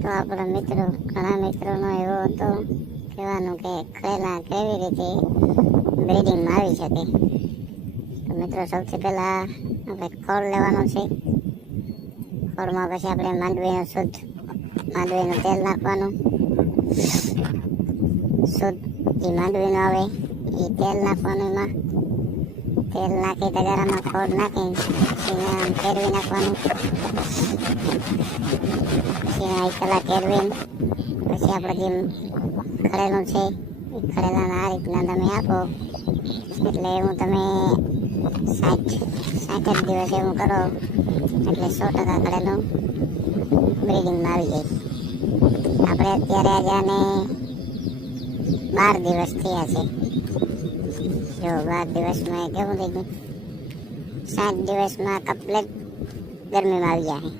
તો આપણા મિત્રો ઘણા મિત્રોનો એવો હતો કહેવાનું કે ખરેલા કેવી રીતે બ્રીડિંગમાં આવી શકે. તો મિત્રો સૌથી પહેલાં આપણે ખોળ લેવાનું છે. ખોળમાં પછી આપણે માંડવીનું તેલ નાખવાનું. શુદ્ધ જે માંડવીનું આવે એ તેલ નાખવાનું. એમાં તેલ નાખી તગારામાં ખોળ નાખી પછી ફેરવી નાખવાનું. પછી 1 કલાક ફેરવીને પછી આપણે જે ખરેલું છે એ ખરેલાને આ રીતના તમે આપો એટલે એવું તમે 60 દિવસ એવું કરો એટલે 100% ખરેલું બ્રીડિંગમાં આવી જાય. આપણે અત્યારે આજે આને 12 દિવસ થયા છે. જો 12 દિવસમાં કેવું થઈ ગયું, 60 દિવસમાં કમ્પ્લેટ ગરમીમાં આવી જાય.